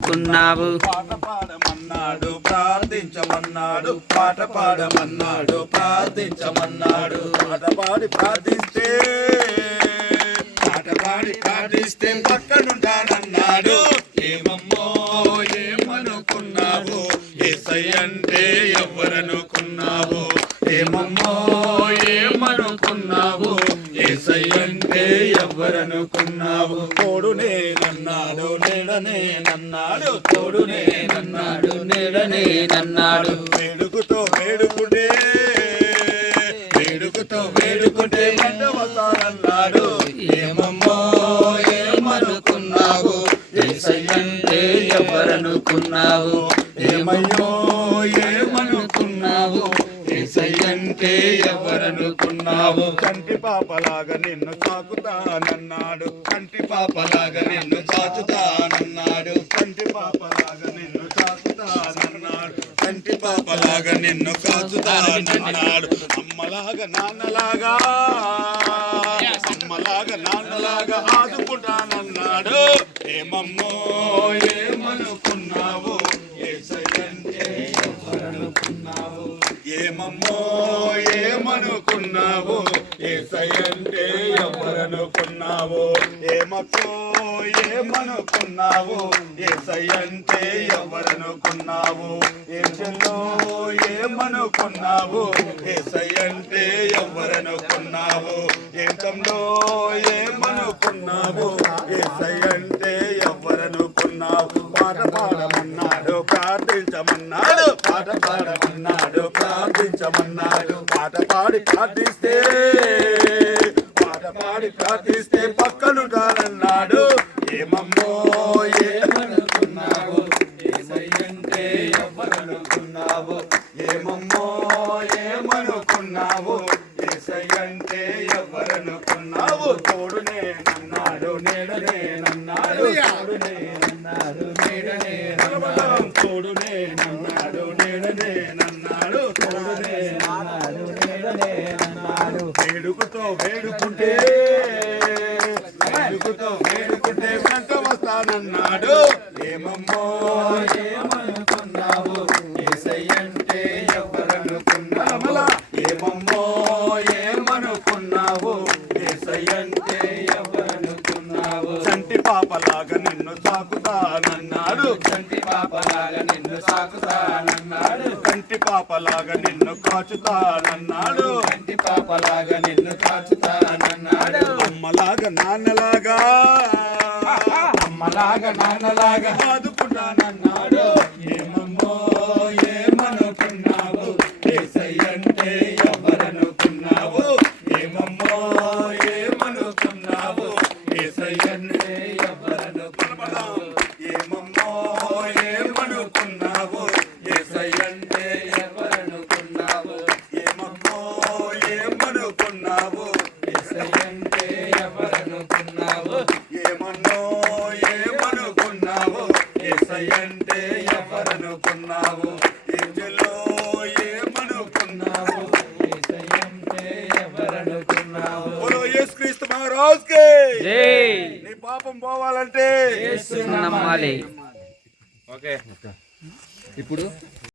కున్నావు పాట పాడమన్నాడు ప్రార్థించమన్నాడు పాట పాడమన్నాడు ప్రార్థించమన్నాడు పాట పాడి ప్రార్థిస్తే పక్కనుంటానన్నాడు ఏమమ్మో ఏమనుకున్నావు యేసయ్యంటే ఎవరనుకున్నావు ఏమమ్మో ఏమనుకున్నావు యేసయ్యంటే ఎవరనుకున్నావు తోడునే నన్నాడు నీడనే నన్నాడు తోడునే నన్నాడు నీడనే నన్నాడు వేడుకుతో వేడుకుంటే మండవతానన్నాడు ఏమమ్మో ఏమనుకున్నావు యేసయ్యంటే ఎవరనుకున్నావు ఏమయ్యో ఏమనుకున్నావు యేసయ్యంటే ఎవరనుకున్నావు కంటి పాపలాగా నిన్ను తాకుతానన్నాడు కంటి పాపలాగా నిన్ను తాకుతానన్నాడు కంటి పాపలాగా నిన్ను తాకుతానన్నాడు కంటి పాపలాగా నిన్ను కాచుతానన్నాడు అమ్మలాగా నాన్నలాగా ఆదుకుంటానన్నాడు ఏమమ్మో ఏమనుకున్నావు యేసయ్యంటే ఎవరనుకున్నావు ఏమమ్మో ఏమనుకున్నావు యేసయ్యంటే ఎవరనుకున్నావు ఏమక్కో ఏమనుకున్నావు యేసయ్యంటే ఎవరనుకున్నావు ఏం చెల్లో ఏమనుకున్నావు యేసయ్యంటే ఎవరనుకున్నావు ఏం తమ్ముడో ఏమనుకున్నావు యేసయ్యంటే ఎవరనుకున్నావు పాట పాడమన్నాడు ప్రార్థించమన్నాడు పాట పాడమన్నాడు ప్రార్థించమన్నాడు పాట పాడి ప్రార్థిస్తే పక్కనుంటానన్నాడు ఏమమ్మో ఏమనుకున్నావు యేసయ్యంటే ఎవరనుకున్నావు ఏమమ్మో ఏమనుకున్నావు యేసయ్యంటే ఎవరనుకున్నావు తోడునే నన్నాడు నీడనే నన్నాడు తోడునే నన్నాడు నీడనే నన్నాడు తోడునే నన్నాడు నీడనే నన్నాడు తోడునే నన్నాడు నీడనే నన్నాడు వేడుకుతో వేడుకుంటే వెంట వస్తానన్నాడు ఏమమ్మో ఏమనుకున్నావు యేసయ్యంటే ఎవరనుకున్నావు ఏమమ్మో ఏమనుకున్నావు యేసయ్యంటే ఎవరనుకున్నావు చంటి పాపలాగా నిన్ను సాకుతానన్నాడు చంటి పాపలాగా నిన్ను సాకుతానన్నాడు కంటి పాపలాగా నిన్ను కాచుతానన్నాడు కంటి పాపలాగా నిన్ను కాచుతానన్నాడు అమ్మలాగా నాన్నలాగా ఆదుకుంటానన్నాడు ఏమమ్మో ఏమనుకున్నావు యేసయ్యంటే ఎవరనుకున్నావు ఏమమ్మో ఏమనుకున్నావు యేసయ్యంటే ఎవరనుకున్నావు ఏమమ్మో ఏమనుకున్నావు యేసయ్యంటే ఎవరనుకున్నావు ఏమమ్మో ఏమనుకున్నావు యేసయ్యంటే ఎవరనుకున్నావు ఏమన్నో ఏమనుకున్నావు యేసయ్యంటే ఎవరనుకున్నావు ఇందులో ఏమనుకున్నావు యేసయ్యంటే ఎవరనుకున్నావు బోలో యేసుక్రీస్తు మహారాజ్ కి జై నీ పాపం పోవాలంటే యేసుని నమ్మాలి ఓకే ఇప్పుడు